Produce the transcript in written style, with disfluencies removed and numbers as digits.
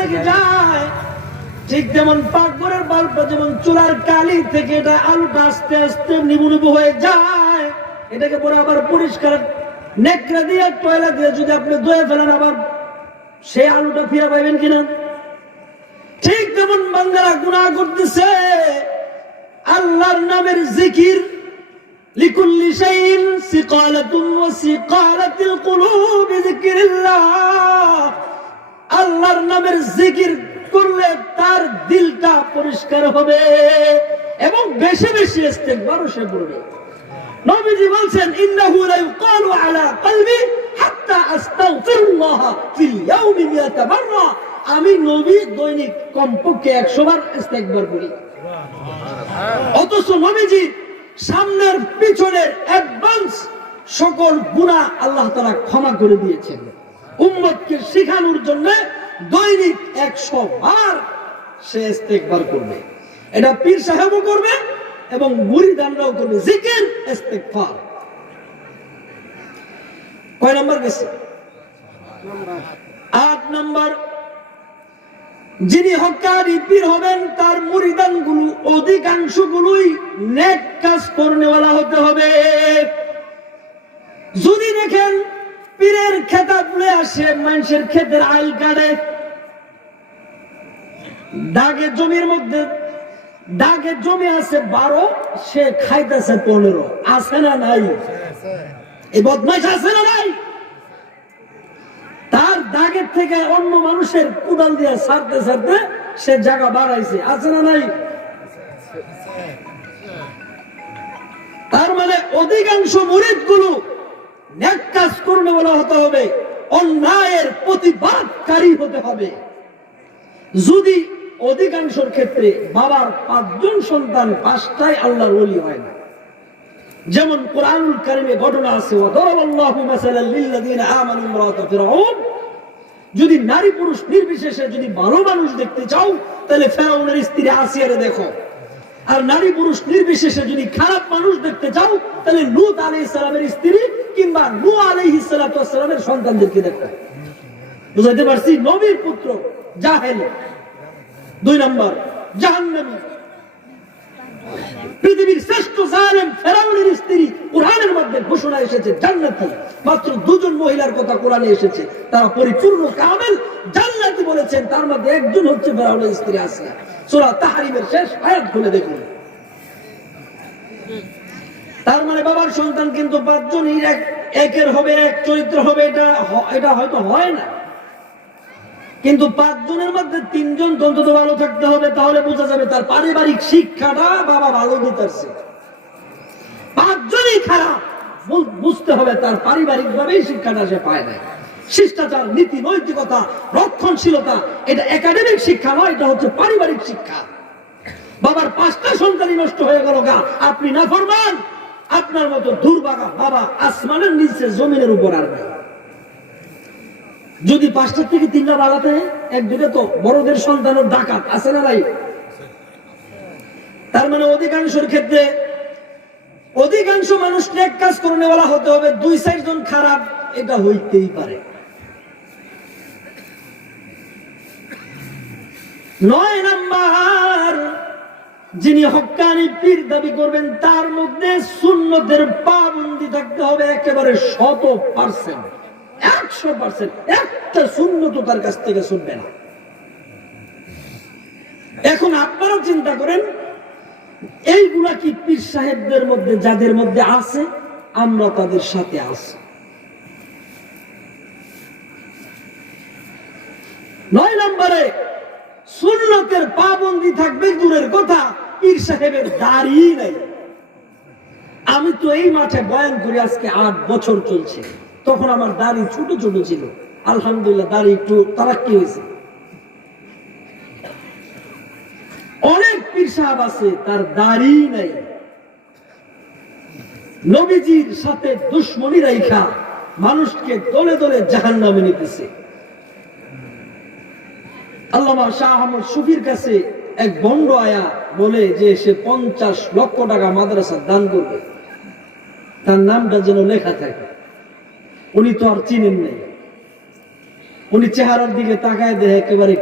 লেগে যায়, ঠিক যেমন পাকঘরের বাল্বটা যেমন চুলার কালি থেকে এটা আলুটা আস্তে আস্তে নিবু নিবু হয়ে যায়, এটাকে পরে আবার পরিষ্কার নেকড়া দিয়ে টয়লা দিয়ে যদি আপনি ধুয়ে ফেলেন আবার সেই আলুটা ফিরে পাইবেন কিনা? ঠিক যেমন বান্দারা গুনাহ করতেছে, আল্লাহর নামের জিকির লিকুল্লি শাইইন সিকালাতুন ওয়া সিকালাতুল কুলুবি যিকরিল্লাহ, আল্লাহর নামের জিকির করলে তার দিলটা পরিষ্কার হবে এবং বেশি বেশি ইস্তেগফারও সে করবে। নবীজি বলেন ইন্নাহু লা ইউকালু আলা কলবি হাত্তা আস্তাগফিরুল্লাহ ফিল ইয়াউমি মিয়াতা মাররা, আমি নবী দৈনিক কমপক্ষে 100 বার ইস্তেগফার করি। অথচ নবীজি সামনের পিছনের অ্যাডভান্স সকল গুনাহ আল্লাহ তাআলা ক্ষমা করে দিয়েছেন উম্মতকে শেখানোর জন্য। দৈনিক 100 বার সে ইস্তেগফার করবে, এটা পীর সাহেবও করবে এবং মুরিদানরাও করবে। জিকির ইস্তেগফার কয় নাম্বার গেছে? 8 নাম্বার। যিনি হক্কানি পীর হবেন তার মুরিদানগুলো অধিকাংশগুলোই নেক কাজ করনেওয়ালা হতে হবে। যদি দেখেন পীরের খেতাব বলে আসে, মানুষের ক্ষেতের আইল কাটে, দাগে জমির মধ্যে দাগে জমি আছে 12, সে খাইতেছে 15, আছে না নাই? এই বদমাইশ আছে না নাই? তার দাগের থেকে অন্য মানুষের কুদাল দিয়ে ছাড়তে ছাড়তে সে জায়গা বাড়াইছে, আছে না নাই? তার মানে অধিকাংশ মুরিদগুলো নেক কাজ করনেওয়ালা হতে হবে, অন্যায়ের প্রতিবাদকারী হতে হবে। যদি অধিকাংশের ক্ষেত্রে বাবার 5 জন সন্তান 5টাই আল্লাহর ওলি হয় না, যেমন কোরআনুল কারীমে ঘটনা আছে, ওয়াদারাল্লাহু মাসালাল লিল্লাযিনা আমানু ইমরাতা ফিরআউন। যদি নারী পুরুষ নির্বিশেষে যদি ভালো মানুষ দেখতে চাও তাহলে ফেরাউনের স্ত্রী আসিয়ারে দেখো, আর নারী পুরুষ নির্বিশেষে যদি খারাপ মানুষ দেখতে চাও তাহলে লূত আলাইহিস সালামের স্ত্রী কিংবা নূহ আলাইহিস সালামের সন্তানদেরকে দেখো। বুঝাইতে পারছি? নবীর পুত্র জাহেল। 2 নাম্বার জাহান্নামী। পৃথিবীর শ্রেষ্ঠ জালেম ফেরাউনের স্ত্রী কোরআনের মধ্যে ঘোষণা এসেছে জান্নাতি। মাত্র 2 জন মহিলার কথা কোরআনে এসেছে, তারা পরিপূর্ণ কামেল জান্নাতি বলেছেন, তার মধ্যে একজন হচ্ছে ফেরাউনের স্ত্রী আসিয়া। সূরা তাহরিমের শেষ আয়াত খুলে দেখুন। তার মানে বাবার সন্তান কিন্তু 5 জনই একের হবে, এক চরিত্র হবে, এটা হয়তো হয় না, কিন্তু 5 জনের মধ্যে 3 জন অন্তত ভালো থাকতে হবে, তাহলে বোঝা যাবে তার পারিবারিক শিক্ষাটা বাবা ভালো দিতেছে। 5 জনই খারাপ, বুঝতে হবে তার পারিবারিক ভাবেই শিক্ষাটা সে পায় না। শিষ্টাচার, নীতি, নৈতিকতা, রক্ষণশীলতা এটা একাডেমিক শিক্ষা নয়, এটা হচ্ছে পারিবারিক শিক্ষা। বাবার 5টা সন্তানই নষ্ট হয়ে গেল গা, আপনি নাফরমান, আপনার মতো দুর্ভাগা বাবা আসমানের নিচে জমিনের উপর আর নাই। যদি 5টার থেকে 3টা বাড়াতে 1-2টা তো বড়দের সন্তানের ডাকাত, আছে না নাই? তার মানে অধিকাংশের ক্ষেত্রে অধিকাংশ মানুষ নেক কাজ করনেওয়ালা হতে হবে, 2-4 জন খারাপ এটা হইতেই পারে। 9 নাম্বার, যিনি হক্কানি পীর দাবি করবেন তার মধ্যে সুন্নতের পাবন্দি থাকতে হবে একেবারে 100%, 100%। একটা সুন্নত তার কাছ থেকে শুনবে না। এখন আপনারা চিন্তা করেন, এইগুলা কি পীর সাহেবদের মধ্যে যাদের মধ্যে আছে, আমরা তাদের সাথে আছি? 9 নম্বরে সুন্নতের পাবন্দি থাকবে দূরের কথা, পীর সাহেবের দাড়ি নাই। আমি তো এই মাঠে বয়ান করি আজকে 8 বছর চলছে, তখন আমার দাড়ি ছোট ছোট ছিল, আলহামদুলিল্লাহ দাড়ি একটু তারাক্কি হয়েছে। অনেক পীর সাহেব আছে তার দাড়ি নাই। নবীজির সাথে দুশ্মনী রাইখা মানুষকে দলে দলে জাহান্নামে নিতেছে। আল্লামা শাহ আহমদ শফীর কাছে এক বন্ড আয়া বলে যে সে 50 লক্ষ টাকা মাদ্রাসা দান করবে, তার নামটা যেন লেখা থাকে। উনি তো আর চিনেন নাই, উনি চেহারার দিকে তাকায় দেখে একেবারে